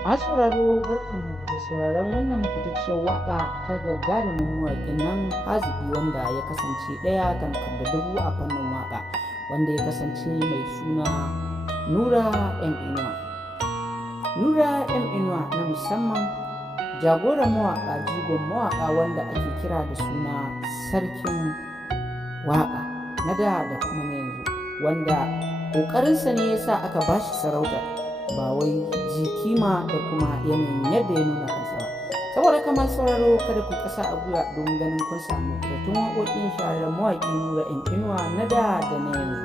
Masu sauraro barkanmu da sauraron wannan fitacciyar waƙa ta gagarumin mawaƙin nan Haziki wanda ya kasance ɗaya tamkar da dubu a fannin waƙa, wanda ya kasance mai suna Nura M Inuwa. Nura M Inuwa na musamman jagoran mawaƙa, jigon mawaƙa wanda ake kira da suna sarkin waƙa na da kuma na yanzu, wanda ƙoƙarinsa ne ya sa aka bashi sarautar, ba wai kima da kuma yanayin yadda ya nuna kansa ba. Saboda kamar sauraro kada ku kasa a gwiwa domin ganin kun samu fitattun waƙoƙin shahararren mawaƙi Nura M Inuwa na da na yanzu.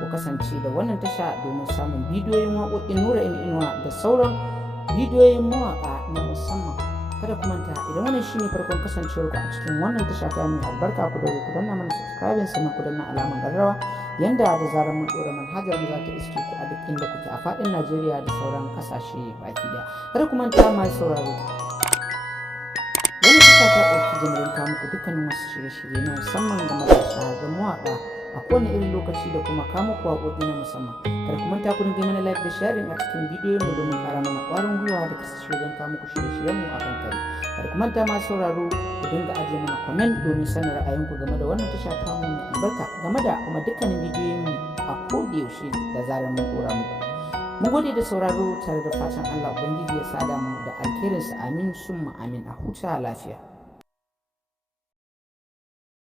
Ku kasance da wannan tasha domin samun bidiyoyin waƙoƙin Nura M Inuwa da sauran bidiyoyin mawaƙa na musamman. Kada ku manta, idan wannan shine farkon kasancewar ku a cikin wannan tasha ta mai albarka, ku daure ku danna mana subscribe sannan ku danna alamar ƙararrawa, yanda da zarar mun ɗora manhajar mu za ta iske ku a duk inda kuke a faɗin Najeriya da sauran ƙasashe baki ɗaya. Kada ku manta masu sauraro, wannan tasha ta ɗauki jimirin kawo muku dukkanin wasu shirye-shirye na musamman game da shahararrun mawaƙa a kowane irin lokaci da kuma kawo muku waƙoƙi na musamman. Kada ku manta ku dinga mana like da sharing a cikin bidiyoyin mu domin ƙara mana ƙwarin gwiwa da kasance wajen kawo muku shirye-shiryen mu a kan kare. Kada ku manta masu sauraro, ku dinga ajiye mana comment domin sanin ra'ayinku game da wannan tasha ta mu mai albarka, game da kuma dukkanin bidiyoyin mu a kodayaushe da zarar mun ɗora muku. Mun gode da sauraro tare da fatan Allah Ubangiji ya sada mu da alkhairinsa, amin summa amin. A huta lafiya.